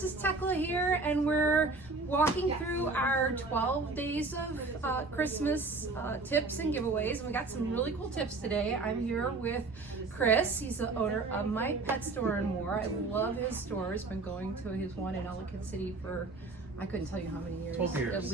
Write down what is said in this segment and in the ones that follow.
this is Tekla here, and we're walking through our 12 days of Christmas tips and giveaways. And we got some really cool tips today. I'm here with Chris. He's the owner of My Pet Store and More. I love his store. He's been going to his one in Ellicott City for, I couldn't tell you how many years. 12 years.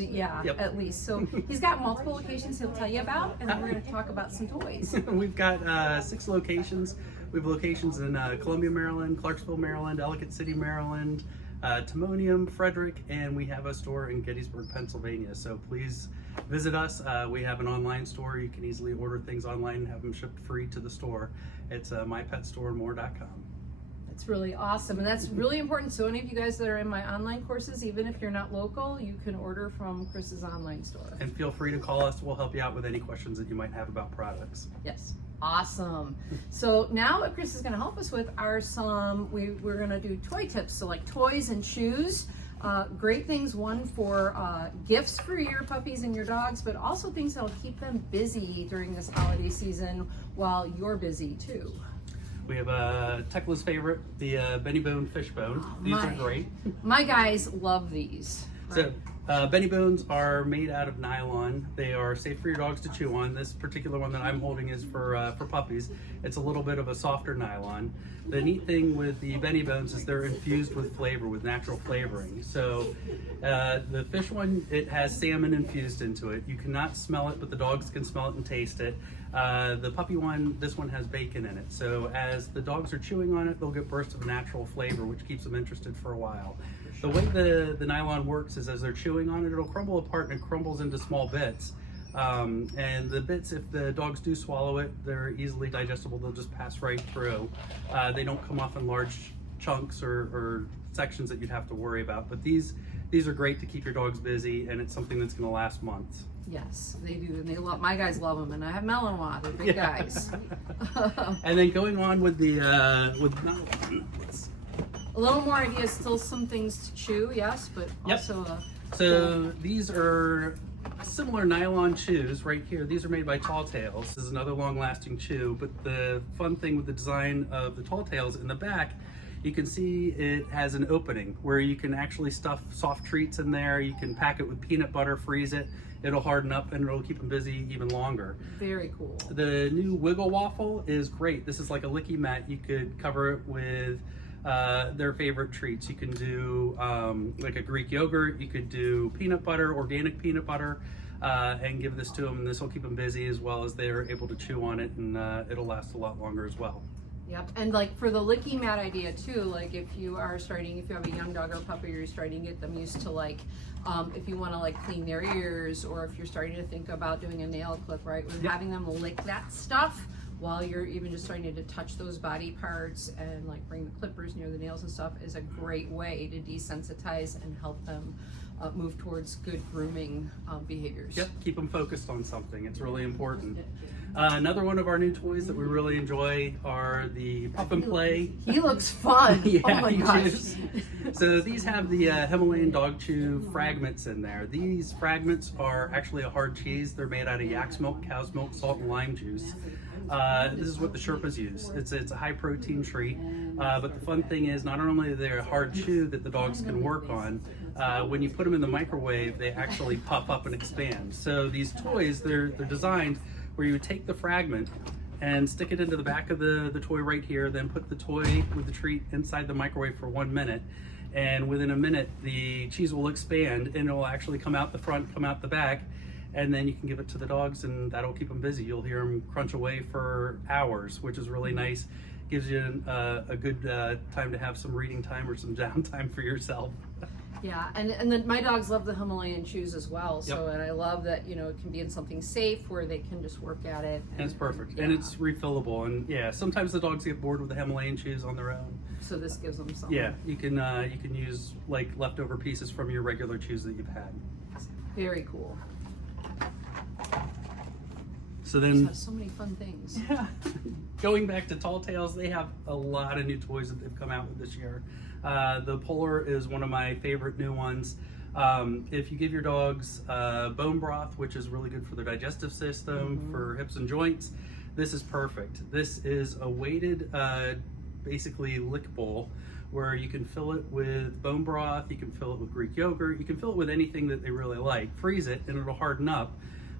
At least. So he's got multiple locations he'll tell you about, and then we're going to talk about some toys. We've got 6 locations. We have locations in Columbia, Maryland, Clarksville, Maryland, Ellicott City, Maryland, Timonium, Frederick, and we have a store in Gettysburg, Pennsylvania. So please visit us. We have an online store. You can easily order things online and have them shipped free to the store. It's mypetstoreandmore.com. It's really awesome, and that's really important. So any of you guys that are in my online courses, even if you're not local, you can order from Chris's online store. And feel free to call us. We'll help you out with any questions that you might have about products. Yes. Awesome. So now what Chris is going to help us with are we're going to do toy tips. So like toys and shoes, great things, one for gifts for your puppies and your dogs, but also things that'll keep them busy during this holiday season while you're busy too. We have Tekla's favorite, the Benny Bone Fishbone. These are great. My guys love these. So Benny Bones are made out of nylon. They are safe for your dogs to chew on. This particular one that I'm holding is for puppies. It's a little bit of a softer nylon. The neat thing with the Benny Bones is they're infused with flavor, with natural flavoring. So the fish one, it has salmon infused into it. You cannot smell it, but the dogs can smell it and taste it. The puppy one, this one has bacon in it. So as the dogs are chewing on it, they'll get bursts of natural flavor, which keeps them interested for a while. The way the nylon works is as they're chewing on it, it'll crumble apart and it crumbles into small bits. And the bits, if the dogs do swallow it, they're easily digestible. They'll just pass right through. They don't come off in large chunks or sections that you'd have to worry about. But these are great to keep your dogs busy, and it's something that's going to last months. Yes, they do, and they love. My guys love them, and I have Malinois. They're big guys. And then going on with the a little more ideas, still some things to chew, yes, but also. So these are similar nylon chews right here. These are made by Tall Tales. This is another long-lasting chew, but the fun thing with the design of the Tall Tales in the back, you can see it has an opening where you can actually stuff soft treats in there. You can pack it with peanut butter, freeze it. It'll harden up and it'll keep them busy even longer. Very cool. The new Wiggle Waffle is great. This is like a licky mat. You could cover it with their favorite treats. You can do like a Greek yogurt. You could do peanut butter, organic peanut butter, and give this to them. And this will keep them busy as well as they're able to chew on it, and it'll last a lot longer as well. Yep, and like for the licky mat idea too, like if you have a young dog or puppy, you're starting to get them used to like, if you want to like clean their ears, or if you're starting to think about doing a nail clip, right? With having them lick that stuff while you're even just starting to touch those body parts and like bring the clippers near the nails and stuff is a great way to desensitize and help them move towards good grooming behaviors. Yep, keep them focused on something. It's really important. Another one of our new toys that we really enjoy are the Pup and Play. He looks fun. Yeah, oh my gosh. So these have the Himalayan dog chew fragments in there. These fragments are actually a hard cheese. They're made out of yak's milk, cow's milk, salt, and lime juice. This is what the Sherpas use. It's a high protein treat, but the fun thing is not only are they a hard chew that the dogs can work on, when you put them in the microwave, they actually puff up and expand. So these toys, they're designed where you would take the fragment and stick it into the back of the toy right here, then put the toy with the treat inside the microwave for 1 minute. And within a minute, the cheese will expand and it will actually come out the front, come out the back, and then you can give it to the dogs and that'll keep them busy. You'll hear them crunch away for hours, which is really nice. Gives you a good time to have some reading time or some downtime for yourself. Yeah, and then my dogs love the Himalayan chews as well. So, and I love that, it can be in something safe where they can just work at it. And it's perfect. And it's refillable. And yeah, sometimes the dogs get bored with the Himalayan chews on their own. So this gives them something. Yeah, you can use like leftover pieces from your regular chews that you've had. Very cool. So then, so many fun things. Yeah. Going back to Tall Tales, they have a lot of new toys that they've come out with this year. The Polar is one of my favorite new ones. If you give your dogs bone broth, which is really good for their digestive system, for hips and joints, this is perfect. This is a weighted basically lick bowl where you can fill it with bone broth, you can fill it with Greek yogurt, you can fill it with anything that they really like, freeze it, and it'll harden up.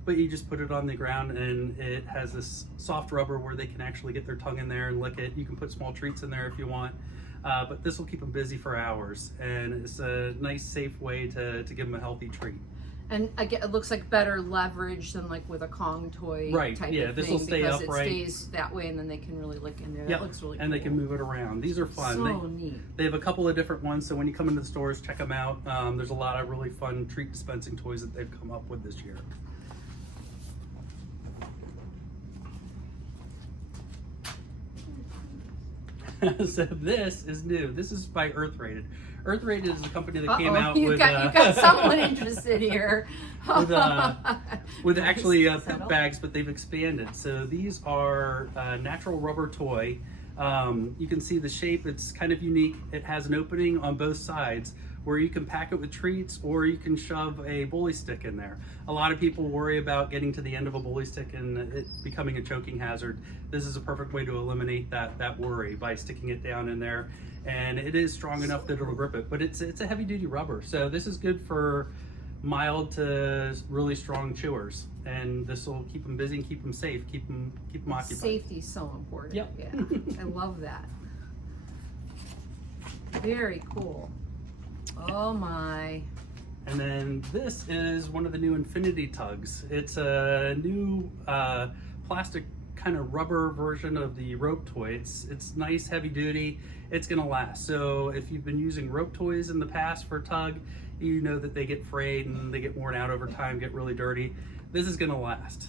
But you just put it on the ground and it has this soft rubber where they can actually get their tongue in there and lick it. You can put small treats in there if you want. But this will keep them busy for hours, and it's a nice, safe way to give them a healthy treat. And again, it looks like better leverage than like with a Kong toy Right, type yeah, of this thing, will stay because upright. it stays that way, and then they can really lick in there. Yep, That looks really cool. and they can move it around. These are fun. So neat. They have a couple of different ones, so when you come into the stores, check them out. There's a lot of really fun treat dispensing toys that they've come up with this year. So this is new. This is by Earth Rated. Earth Rated is a company that came out you with got someone interested here. with actually Settle. poop bags, but they've expanded. So these are natural rubber toy. You can see the shape. It's kind of unique. It has an opening on both sides where you can pack it with treats, or you can shove a bully stick in there. A lot of people worry about getting to the end of a bully stick and it becoming a choking hazard. This is a perfect way to eliminate that worry by sticking it down in there. And it is strong enough that it'll grip it, but it's a heavy duty rubber. So this is good for mild to really strong chewers. And this will keep them busy and keep them safe, keep them occupied. Safety is so important. Yep. Yeah, I love that. Very cool. Oh my. And then this is one of the new Infinity Tugs. It's a new plastic kind of rubber version of the rope toy. It's nice, heavy duty. It's gonna last. So if you've been using rope toys in the past for tug, you know that they get frayed and they get worn out over time, get really dirty. This is gonna last.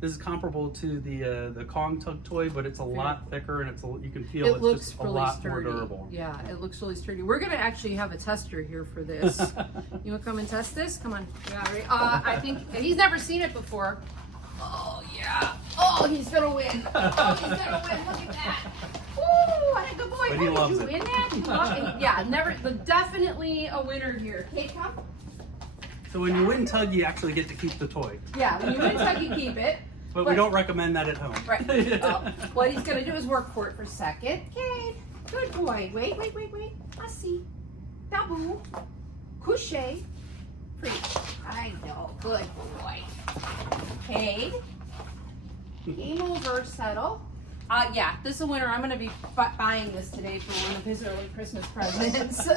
This is comparable to the Kong tug toy, but it's a lot thicker and you can feel It it's looks just a really lot sturdy. more durable. Yeah, it looks really sturdy. We're gonna actually have a tester here for this. You wanna come and test this? Come on. Yeah, ready? I think he's never seen it before. Oh yeah. Oh, he's gonna win. Oh, he's gonna win. Look at that. Woo! What a good boy. But he Oh, loves did you it. win that? You love it. Yeah, never. But definitely a winner here. Kate, come. So when you win tug, you actually get to keep the toy. Yeah, when you win tug, you keep it. But we don't recommend that at home. Right. Oh, what he's gonna do is work for it for a second. Okay. Good boy. Wait. I see. Taboo. Couche. Pretty. I know. Good boy. Okay. Game over. Settle. Yeah, this is a winner. I'm gonna be buying this today for one of his early Christmas presents.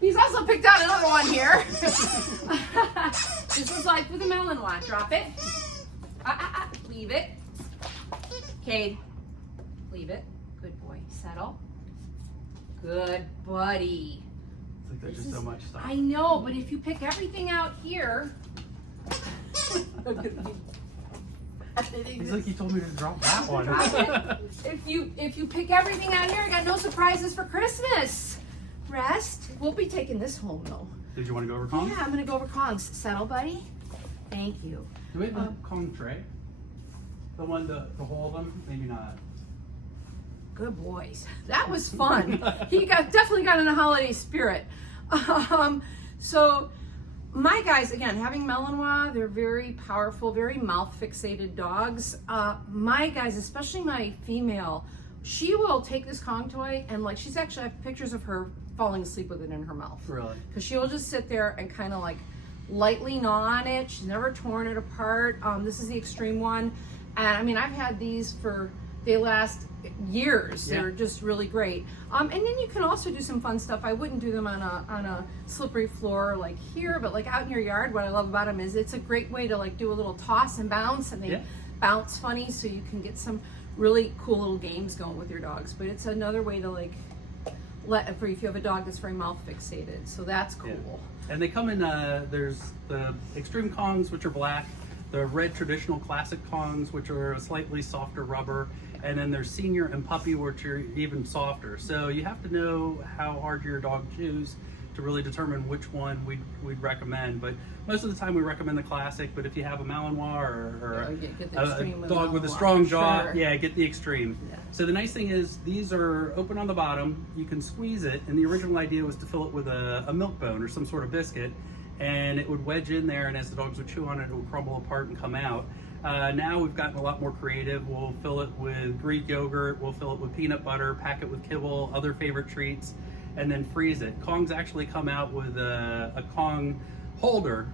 He's also picked out another one here. This is like with a melon one. Drop it. Leave it. Okay. Leave it. Good boy. Settle. Good buddy. It's like there's This just so is- much stuff. I know, but if you pick everything out here. He's like, you told me to drop that one. Drop it. If you pick everything out here, I got no surprises for Christmas. Rest. We'll be taking this home though. Did you want to go over Kong? Yeah, I'm gonna go over Kong's. Settle, buddy. Thank you. Do we have a Kong tray? The one to hold them? Maybe not. Good boys. That was fun. He definitely got in a holiday spirit. So my guys, again, having Malinois, they're very powerful, very mouth fixated dogs. My guys, especially my female, she will take this Kong toy and I have pictures of her falling asleep with it in her mouth. Really? Because she will just sit there and kind of lightly gnaw on it. She's never torn it apart. This is the extreme one. And I mean, I've had these they last years. Yeah. They're just really great. And then you can also do some fun stuff. I wouldn't do them on a slippery floor like here, but out in your yard, what I love about them is it's a great way to do a little toss and bounce, and they bounce funny, so you can get some really cool little games going with your dogs. But it's another way to if you have a dog that's very mouth fixated. So that's cool. Yeah. And they come in, there's the Extreme Kongs, which are black, the red traditional classic Kongs, which are a slightly softer rubber, and then there's senior and puppy, which are even softer. So you have to know how hard your dog chews to really determine which one we'd recommend. But most of the time we recommend the classic, but if you have a Malinois or Get the a extreme dog with a Malinois, strong for jaw, sure. yeah, get the extreme. Yeah. So the nice thing is these are open on the bottom, you can squeeze it, and the original idea was to fill it with a milk bone or some sort of biscuit, and it would wedge in there, and as the dogs would chew on it, it would crumble apart and come out. Now we've gotten a lot more creative. We'll fill it with Greek yogurt, we'll fill it with peanut butter, pack it with kibble, other favorite treats, and then freeze it. Kong's actually come out with a Kong holder,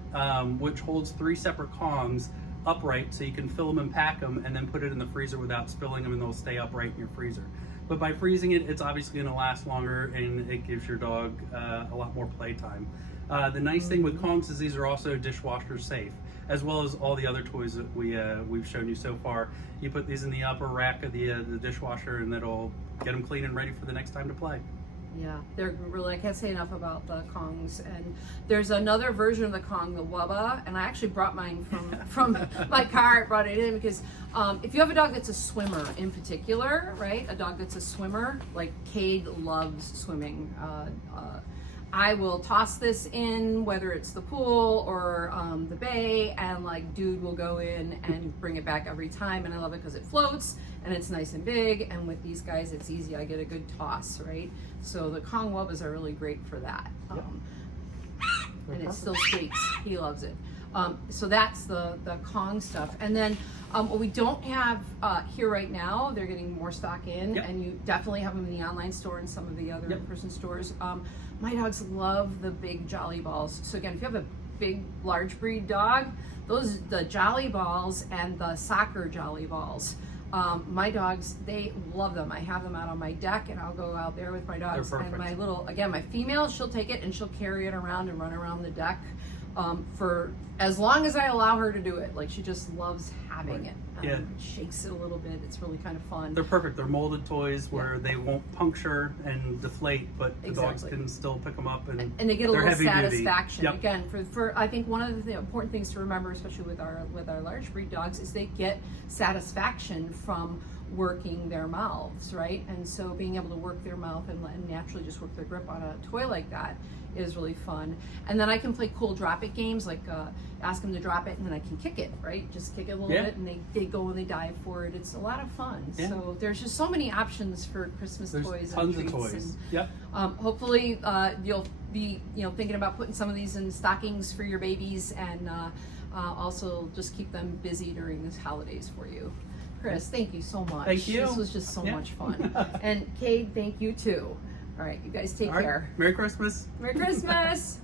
which holds 3 separate Kongs upright, so you can fill them and pack them and then put it in the freezer without spilling them, and they'll stay upright in your freezer. But by freezing it, it's obviously going to last longer, and it gives your dog a lot more playtime. The nice thing with Kongs is these are also dishwasher safe, as well as all the other toys that we've shown you so far. You put these in the upper rack of the dishwasher, and that'll get them clean and ready for the next time to play. Yeah, they're really, I can't say enough about the Kongs. And there's another version of the Kong, the Wubba, and I actually brought mine from my car. I brought it in because if you have a dog that's a swimmer in particular, right? A dog that's a swimmer, like Cade loves swimming. I will toss this in, whether it's the pool or the bay, and like dude will go in and bring it back every time, and I love it because it floats and it's nice and big, and with these guys it's easy. I get a good toss, right? So the Kong Wubbas are really great for that. And it still squeaks. He loves it. So that's the Kong stuff. And then what we don't have here right now, they're getting more stock in, and you definitely have them in the online store and some of the other in-person stores. My dogs love the big Jolly Balls. So again, if you have a big, large breed dog, the Jolly Balls and the soccer Jolly Balls, my dogs, they love them. I have them out on my deck, and I'll go out there with my dogs. They're And perfect. my female, she'll take it and she'll carry it around and run around the deck for as long as I allow her to do it. Like, she just loves having it. Shakes it a little bit. It's really kind of fun. They're perfect. They're molded toys where they won't puncture and deflate, but the dogs can still pick them up, and they get a little heavy satisfaction. duty. Again, for I think one of the important things to remember, especially with our large breed dogs, is they get satisfaction from working their mouths, right? And so being able to work their mouth and naturally just work their grip on a toy like that is really fun. And then I can play cool drop it games, like ask them to drop it and then I can kick it, right? Just kick it a little bit, and they go and they dive for it. It's a lot of fun. So there's just so many options for Christmas toys. Tons and of treats. toys. And, hopefully you'll be thinking about putting some of these in stockings for your babies, and also just keep them busy during these holidays for you. Chris, thank you so much. Thank you. This was just so much fun. And Cade, thank you too. All right, you guys take care. Merry Christmas. Merry Christmas.